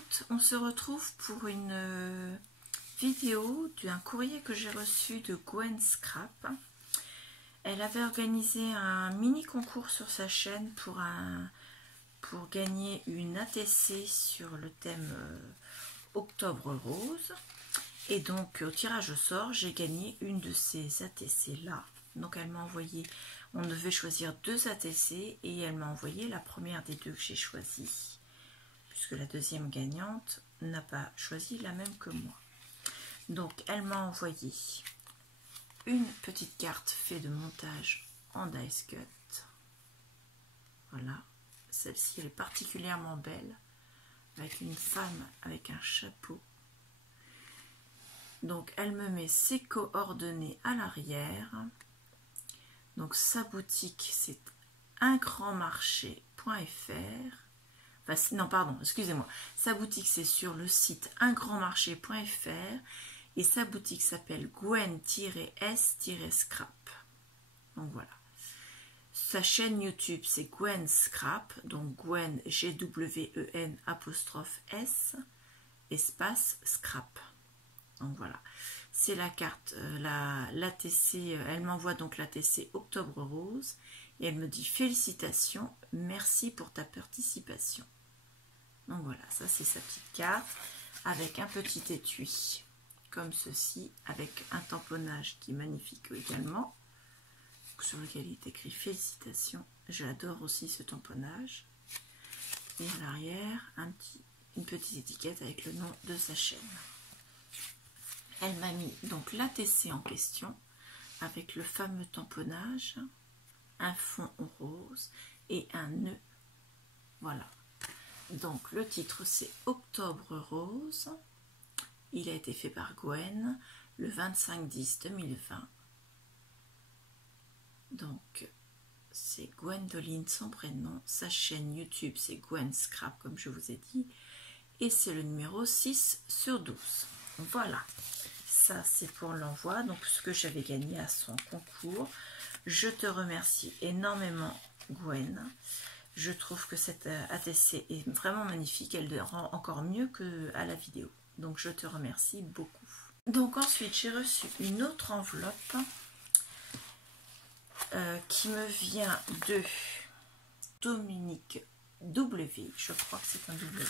toutes, on se retrouve pour une vidéo d'un courrier que j'ai reçu de Gwen Scrap. Elle avait organisé un mini concours sur sa chaîne pour gagner une ATC sur le thème Octobre Rose. Et donc au tirage au sort, j'ai gagné une de ces ATC là. Donc elle m'a envoyé, on devait choisir 2 ATC et elle m'a envoyé la première des 2 que j'ai choisie, puisque la deuxième gagnante n'a pas choisi la même que moi. Donc elle m'a envoyé une petite carte faite de montage en dice cut. Voilà, celle-ci elle est particulièrement belle, avec une femme avec un chapeau. Donc elle me met ses coordonnées à l'arrière. Donc sa boutique c'est ungrandmarché.fr. Enfin, non pardon, excusez-moi. Sa boutique c'est sur le site ungrandmarché.fr et sa boutique s'appelle Gwen-S-Scrap. Donc voilà. Sa chaîne YouTube c'est Gwen Scrap, donc Gwen G-W-E-N '(S) espace Scrap. Donc voilà, c'est la carte, l'ATC, elle m'envoie donc l'ATC Octobre Rose et elle me dit félicitations, merci pour ta participation. Donc voilà, ça c'est sa petite carte avec un petit étui comme ceci, avec un tamponnage qui est magnifique également, sur lequel il est écrit félicitations. J'adore aussi ce tamponnage. Et à l'arrière, une petite étiquette avec le nom de sa chaîne. Elle m'a mis donc l'ATC en question avec le fameux tamponnage, un fond rose et un nœud. Voilà. Donc le titre c'est Octobre Rose. Il a été fait par Gwen le 25/10/2020. Donc c'est Gwendoline son prénom. Sa chaîne YouTube c'est Gwen Scrap comme je vous ai dit. Et c'est le numéro 6/12. Voilà. Ça c'est pour l'envoi, donc ce que j'avais gagné à son concours. Je te remercie énormément Gwen. Je trouve que cette ATC est vraiment magnifique, elle le rend encore mieux qu'à la vidéo. Donc je te remercie beaucoup. Donc ensuite j'ai reçu une autre enveloppe qui me vient de Dominique W, je crois que c'est un W,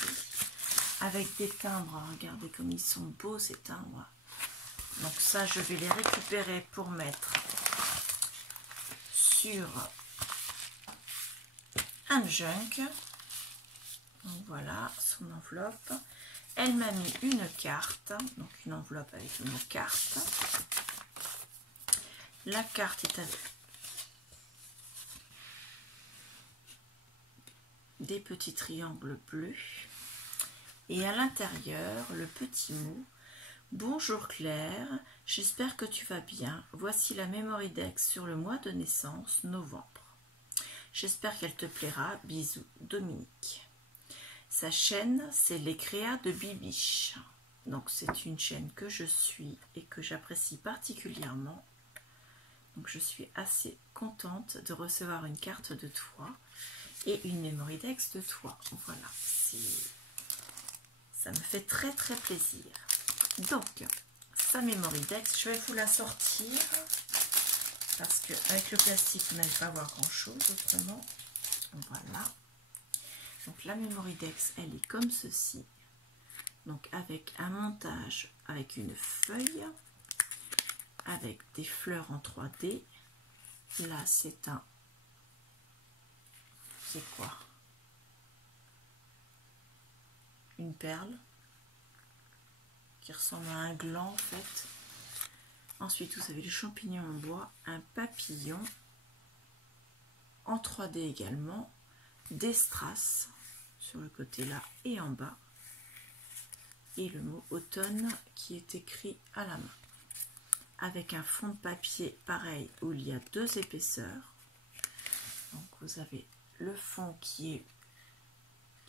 avec des timbres. Regardez comme ils sont beaux ces timbres. Donc ça, je vais les récupérer pour mettre sur un junk. Donc voilà son enveloppe. Elle m'a mis une carte, donc une enveloppe avec une carte. La carte est avec des petits triangles bleus. Et à l'intérieur, le petit mot. Bonjour Claire, j'espère que tu vas bien. Voici la Memory Dex sur le mois de naissance, novembre. J'espère qu'elle te plaira. Bisous, Dominique. Sa chaîne, c'est Les Créas de Bibiche. Donc c'est une chaîne que je suis et que j'apprécie particulièrement. Donc je suis assez contente de recevoir une carte de toi et une Memory Dex de toi. Voilà, ça me fait très très plaisir. Donc, sa Memory Dex, je vais vous la sortir parce qu'avec le plastique, vous n'allez pas voir grand chose autrement. Voilà. Donc, la Memory Dex, elle est comme ceci. Donc, avec un montage, avec une feuille, avec des fleurs en 3D. Là, c'est quoi? Une perle qui ressemble à un gland en fait. Ensuite vous avez les champignons en bois, un papillon en 3D également, des strass sur le côté là et en bas, et le mot automne qui est écrit à la main, avec un fond de papier pareil où il y a 2 épaisseurs. Donc vous avez le fond qui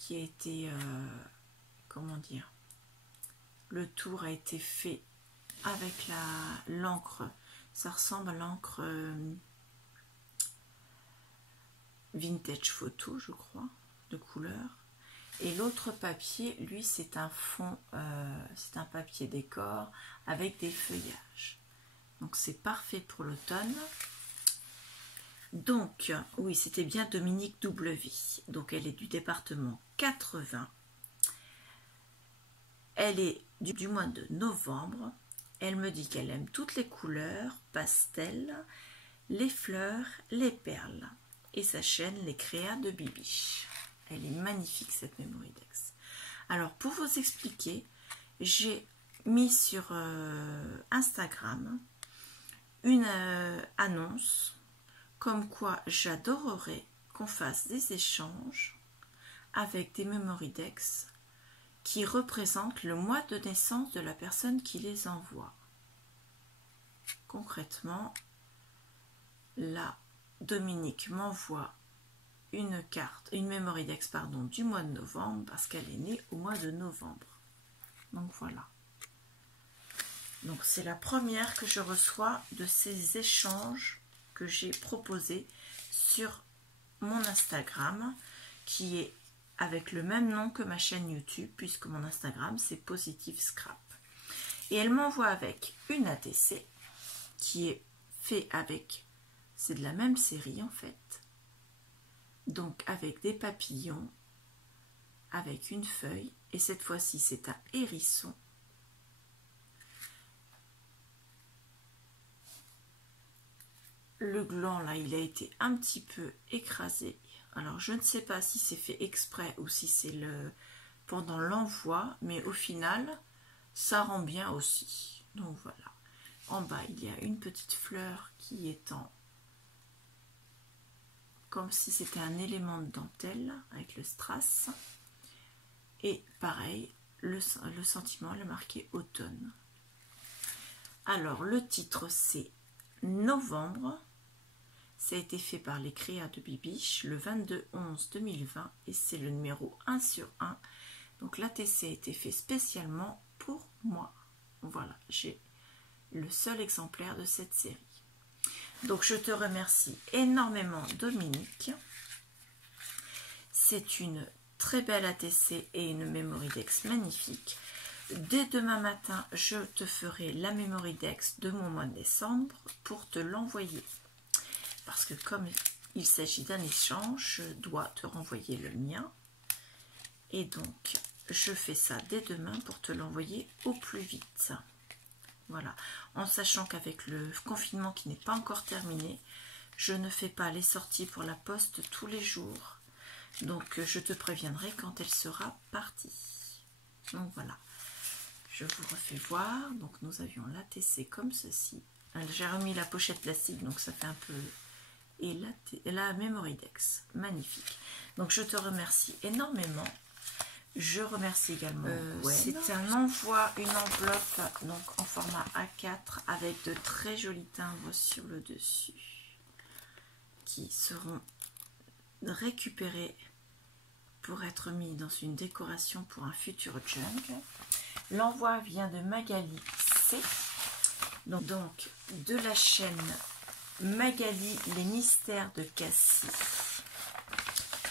a été comment dire, le tour a été fait avec l'encre, ça ressemble à l'encre vintage photo je crois, de couleur. Et l'autre papier, lui, c'est un fond, c'est un papier décor avec des feuillages. Donc c'est parfait pour l'automne. Donc, oui, c'était bien Dominique W. Donc elle est du département 80. Elle est du mois de novembre. Elle me dit qu'elle aime toutes les couleurs, pastel, les fleurs, les perles. Et sa chaîne, les créas de Bibiche. Elle est magnifique cette Mémoridex. Alors pour vous expliquer, j'ai mis sur Instagram une annonce comme quoi j'adorerais qu'on fasse des échanges avec des Mémoridex qui représentent le mois de naissance de la personne qui les envoie. Concrètement, là, Dominique m'envoie une carte, une Mémoridex, pardon, du mois de novembre parce qu'elle est née au mois de novembre. Donc voilà. Donc c'est la première que je reçois de ces échanges que j'ai proposés sur mon Instagram qui est avec le même nom que ma chaîne YouTube puisque mon Instagram c'est Positive Scrap. Et elle m'envoie avec une ATC qui est fait avec, c'est de la même série en fait. Donc avec des papillons, avec une feuille, et cette fois-ci c'est un hérisson. Le gland là, il a été un petit peu écrasé. Alors je ne sais pas si c'est fait exprès ou si c'est pendant l'envoi, mais au final, ça rend bien aussi. Donc voilà. En bas, il y a une petite fleur qui est en comme si c'était un élément de dentelle avec le strass. Et pareil, le sentiment, le marqué automne. Alors, le titre, c'est Novembre. Ça a été fait par les créas de Bibiche le 22/11/2020 et c'est le numéro 1/1. Donc, l'ATC a été fait spécialement pour moi. Voilà, j'ai le seul exemplaire de cette série. Donc je te remercie énormément Dominique. C'est une très belle ATC et une Mémoridex magnifique. Dès demain matin, je te ferai la Mémoridex de mon mois de décembre pour te l'envoyer. Parce que comme il s'agit d'un échange, je dois te renvoyer le mien. Et donc, je fais ça dès demain pour te l'envoyer au plus vite. Voilà, en sachant qu'avec le confinement qui n'est pas encore terminé, je ne fais pas les sorties pour la poste tous les jours. Donc, je te préviendrai quand elle sera partie. Donc, voilà. Je vous refais voir. Donc, nous avions l'ATC comme ceci. J'ai remis la pochette plastique, donc ça fait un peu... Et la Mémoridex, magnifique. Donc, je te remercie énormément. Je remercie également c'est un envoi, une enveloppe donc en format A4 avec de très jolis timbres sur le dessus qui seront récupérés pour être mis dans une décoration pour un futur junk. L'envoi vient de Magali C. Donc de la chaîne Magali les mystères de Cassie.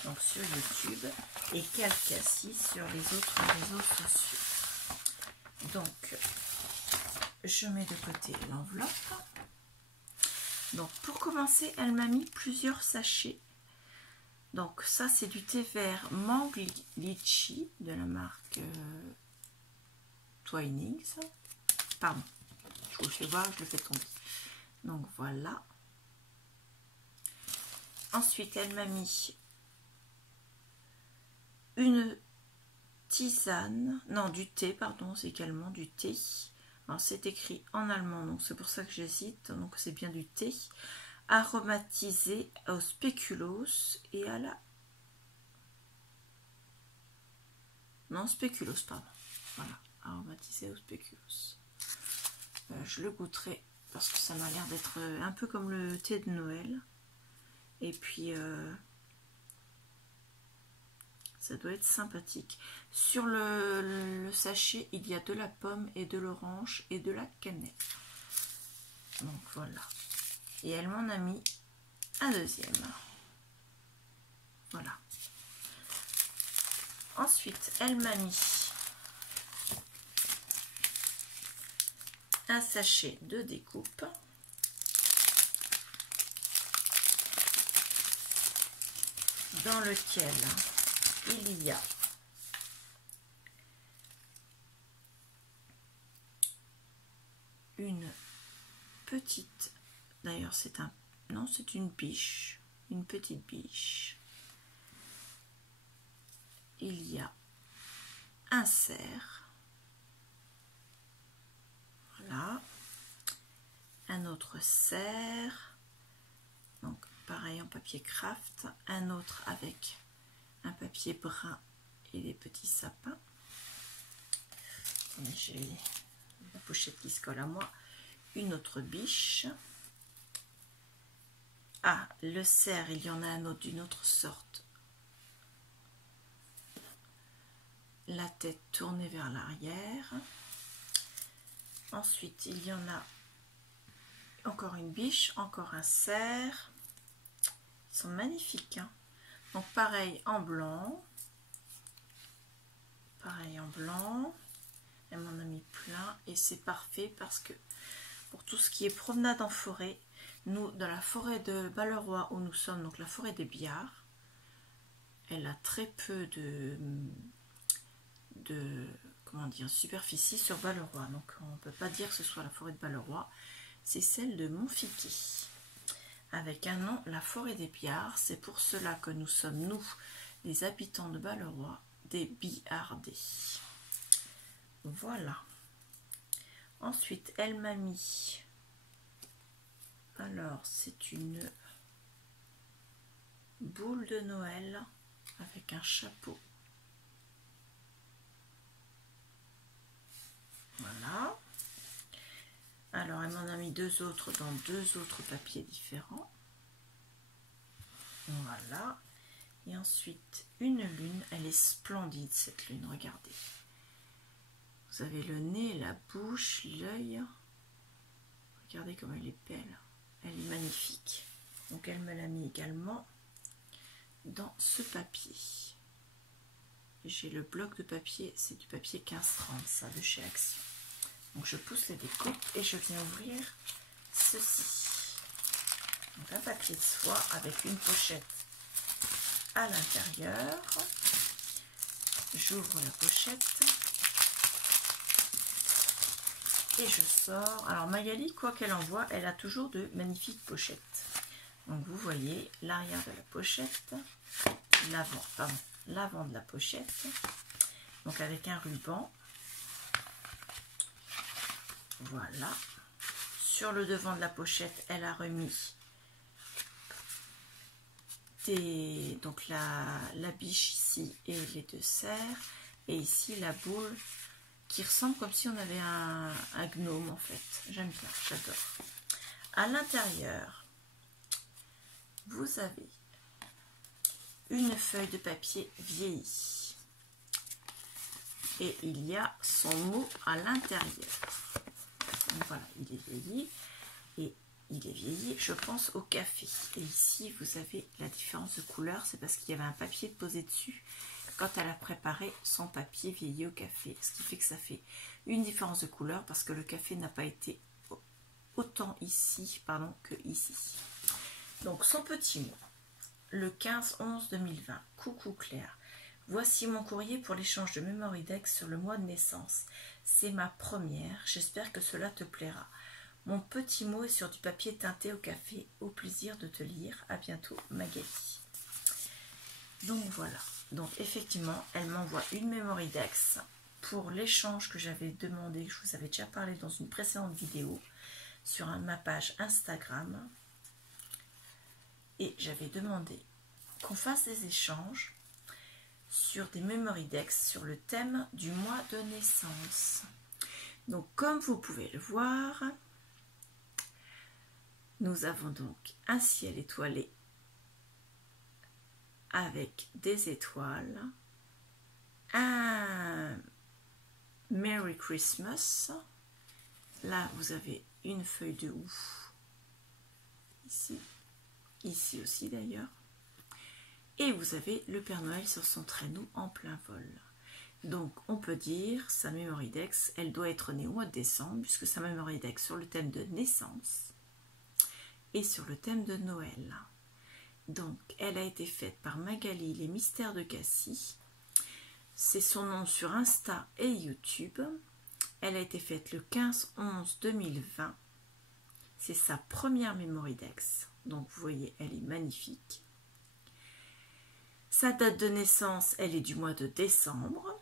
Donc sur YouTube et Calcassie sur les autres réseaux sociaux. Donc je mets de côté l'enveloppe. Donc pour commencer, elle m'a mis plusieurs sachets. Donc ça c'est du thé vert mangue litchi de la marque Twinings. Pardon, je vous le fais voir, je le fais tomber. Donc voilà. Ensuite elle m'a mis une tisane, non du thé, pardon, c'est également du thé. Alors c'est écrit en allemand, donc c'est pour ça que j'hésite, donc c'est bien du thé. Aromatisé au spéculoos et à la... Non, spéculoos, pardon. Voilà, aromatisé au spéculoos. Je le goûterai parce que ça m'a l'air d'être un peu comme le thé de Noël. Et puis... ça doit être sympathique. Sur le sachet, il y a de la pomme et de l'orange et de la cannelle. Donc voilà. Et elle m'en a mis un deuxième. Voilà. Ensuite, elle m'a mis un sachet de découpe. Dans lequel il y a une petite, d'ailleurs c'est un, non c'est une biche, une petite biche. Il y a un cerf, voilà, un autre cerf, donc pareil en papier craft, un autre avec un papier brun et des petits sapins. J'ai la pochette qui se colle à moi, une autre biche. Ah, le cerf, il y en a un autre d'une autre sorte. La tête tournée vers l'arrière. Ensuite, il y en a encore une biche, encore un cerf. Ils sont magnifiques, hein. Donc pareil en blanc. Pareil en blanc. Elle m'en a mis plein et c'est parfait parce que pour tout ce qui est promenade en forêt, nous, dans la forêt de Balleroy où nous sommes, donc la forêt des Biards, elle a très peu de comment dire, superficie sur Balleroy. Donc on ne peut pas dire que ce soit la forêt de Balleroy, c'est celle de Montfiquet. Avec un nom, la forêt des Biards, c'est pour cela que nous sommes, nous, les habitants de Balleroy, des Biardais. Voilà. Ensuite, elle m'a mis, alors c'est une boule de Noël avec un chapeau. Voilà. Alors, elle m'en a mis deux autres dans deux autres papiers différents. Voilà. Et ensuite, une lune. Elle est splendide, cette lune. Regardez. Vous avez le nez, la bouche, l'œil. Regardez comme elle est belle. Elle est magnifique. Donc, elle me l'a mis également dans ce papier. J'ai le bloc de papier. C'est du papier 1530, ça, de chez Action. Donc je pousse les découpes et je viens ouvrir ceci. Donc un papier de soie avec une pochette à l'intérieur. J'ouvre la pochette et je sors. Alors Magali, quoi qu'elle envoie, elle a toujours de magnifiques pochettes. Donc vous voyez l'arrière de la pochette, l'avant de la pochette, donc avec un ruban. Voilà. Sur le devant de la pochette, elle a remis donc la biche ici et les deux cerfs. Et ici la boule qui ressemble comme si on avait un gnome en fait. J'aime bien, j'adore. À l'intérieur, vous avez une feuille de papier vieillie. Et il y a son mot à l'intérieur. Donc voilà, il est vieilli et il est vieilli, je pense, au café. Et ici, vous avez la différence de couleur, c'est parce qu'il y avait un papier posé dessus quand elle a préparé son papier vieilli au café. Ce qui fait que ça fait une différence de couleur parce que le café n'a pas été autant ici, pardon, que ici. Donc son petit mot, le 15/11/2020. Coucou Claire. Voici mon courrier pour l'échange de Memory Dex sur le mois de naissance. C'est ma première, j'espère que cela te plaira. Mon petit mot est sur du papier teinté au café. Au plaisir de te lire. À bientôt, Magali. Donc voilà. Donc effectivement, elle m'envoie une Memory Dex pour l'échange que j'avais demandé, que je vous avais déjà parlé dans une précédente vidéo sur ma page Instagram. Et j'avais demandé qu'on fasse des échanges sur des Memory Dex sur le thème du mois de naissance. Donc comme vous pouvez le voir, nous avons donc un ciel étoilé avec des étoiles, un Merry Christmas, là vous avez une feuille de houx, ici aussi d'ailleurs, Et vous avez le Père Noël sur son traîneau en plein vol. Donc on peut dire, sa Memory Dex, elle doit être née au mois de décembre, puisque sa Memory Dex sur le thème de naissance et sur le thème de Noël. Donc elle a été faite par Magali Les Mystères de Cassie. C'est son nom sur Insta et YouTube. Elle a été faite le 15/11/2020. C'est sa première Memory Dex. Donc vous voyez, elle est magnifique. Sa date de naissance, elle est du mois de décembre.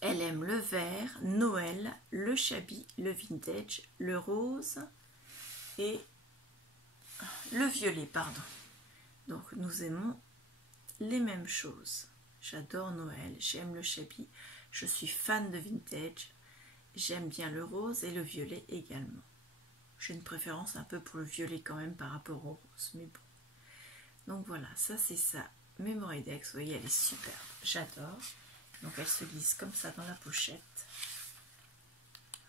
Elle aime le vert, Noël, le chablis, le vintage, le rose et le violet, pardon. Donc nous aimons les mêmes choses. J'adore Noël, j'aime le chablis, je suis fan de vintage, j'aime bien le rose et le violet également. J'ai une préférence un peu pour le violet quand même par rapport au rose, mais bon. Donc voilà, ça c'est ça. Memory Dex, vous voyez, elle est superbe, j'adore. Donc elle se glisse comme ça dans la pochette.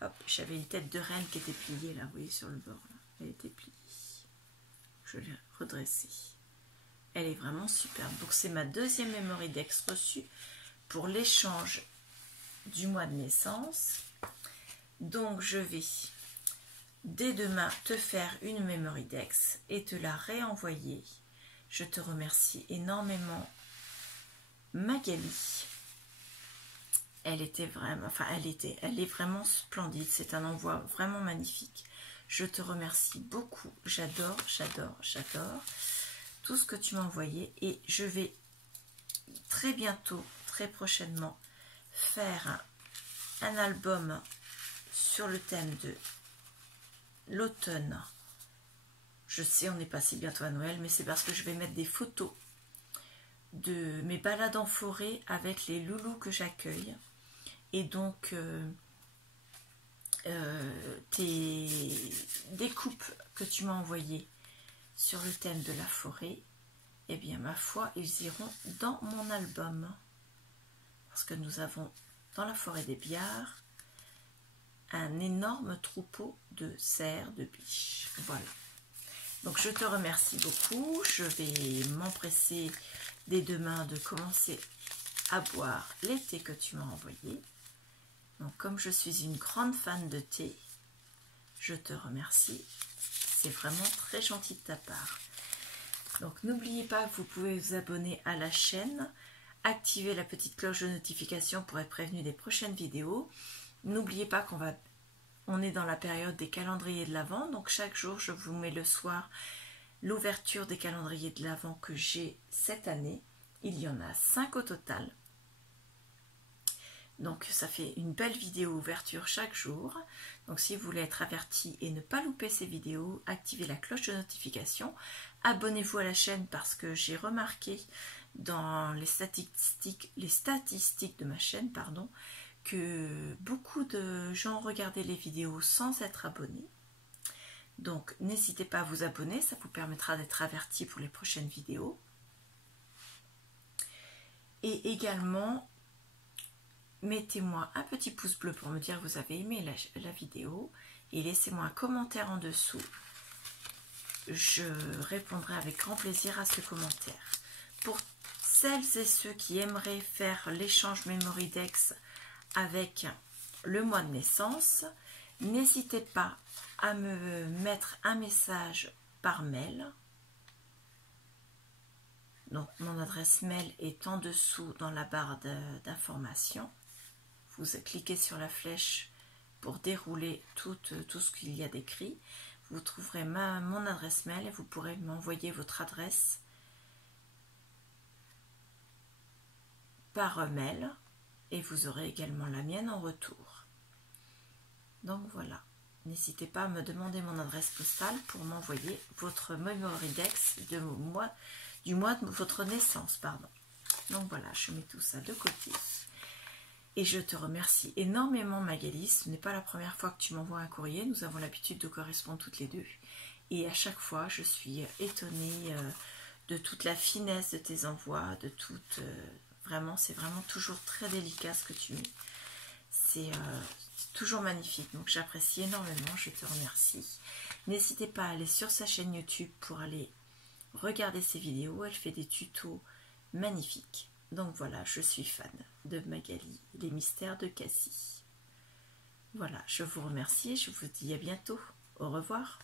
Hop, j'avais une tête de reine qui était pliée là, vous voyez sur le bord, là. Elle était pliée. Je l'ai redressée. Elle est vraiment superbe. Donc c'est ma deuxième Memory Dex reçue pour l'échange du mois de naissance. Donc je vais dès demain te faire une Memory Dex et te la réenvoyer. Je te remercie énormément, Magali. Elle était vraiment, enfin elle est vraiment splendide. C'est un envoi vraiment magnifique. Je te remercie beaucoup. J'adore, j'adore, j'adore tout ce que tu m'as envoyé. Et je vais très bientôt, très prochainement, faire un album sur le thème de l'automne. Je sais, on n'est pas si bientôt à Noël, mais c'est parce que je vais mettre des photos de mes balades en forêt avec les loulous que j'accueille. Et donc, tes découpes que tu m'as envoyées sur le thème de la forêt, eh bien, ma foi, ils iront dans mon album. Parce que nous avons, dans la forêt des Biards, un énorme troupeau de cerfs, de biches. Voilà. Donc, je te remercie beaucoup. Je vais m'empresser dès demain de commencer à boire les thés que tu m'as envoyés. Donc, comme je suis une grande fan de thé, je te remercie. C'est vraiment très gentil de ta part. Donc, n'oubliez pas que vous pouvez vous abonner à la chaîne, activer la petite cloche de notification pour être prévenu des prochaines vidéos. N'oubliez pas on est dans la période des calendriers de l'Avent. Donc, chaque jour, je vous mets le soir l'ouverture des calendriers de l'Avent que j'ai cette année. Il y en a 5 au total. Donc ça fait une belle vidéo ouverture chaque jour. Donc si vous voulez être averti et ne pas louper ces vidéos, activez la cloche de notification. Abonnez-vous à la chaîne parce que j'ai remarqué dans les statistiques de ma chaîne, pardon, que beaucoup de gens regardaient les vidéos sans être abonnés. Donc n'hésitez pas à vous abonner, ça vous permettra d'être averti pour les prochaines vidéos. Et également, mettez-moi un petit pouce bleu pour me dire que vous avez aimé la vidéo et laissez-moi un commentaire en dessous. Je répondrai avec grand plaisir à ce commentaire. Pour celles et ceux qui aimeraient faire l'échange Memory Dex avec le mois de naissance, n'hésitez pas à me mettre un message par mail. Donc mon adresse mail est en dessous dans la barre d'informations. Vous cliquez sur la flèche pour dérouler tout ce qu'il y a d'écrit. Vous trouverez mon adresse mail et vous pourrez m'envoyer votre adresse par mail et vous aurez également la mienne en retour. Donc voilà, n'hésitez pas à me demander mon adresse postale pour m'envoyer votre Memory Dex du mois de votre naissance, pardon. Donc voilà, je mets tout ça de côté. Et je te remercie énormément, Magali. Ce n'est pas la première fois que tu m'envoies un courrier. Nous avons l'habitude de correspondre toutes les deux. Et à chaque fois, je suis étonnée de toute la finesse de tes envois, de toute... vraiment, c'est vraiment toujours très délicat ce que tu mets. C'est toujours magnifique. Donc j'apprécie énormément. Je te remercie. N'hésitez pas à aller sur sa chaîne YouTube pour aller regardez ses vidéos, elle fait des tutos magnifiques. Donc voilà, je suis fan de Magali, les mystères de Cassie. Voilà, je vous remercie et je vous dis à bientôt. Au revoir.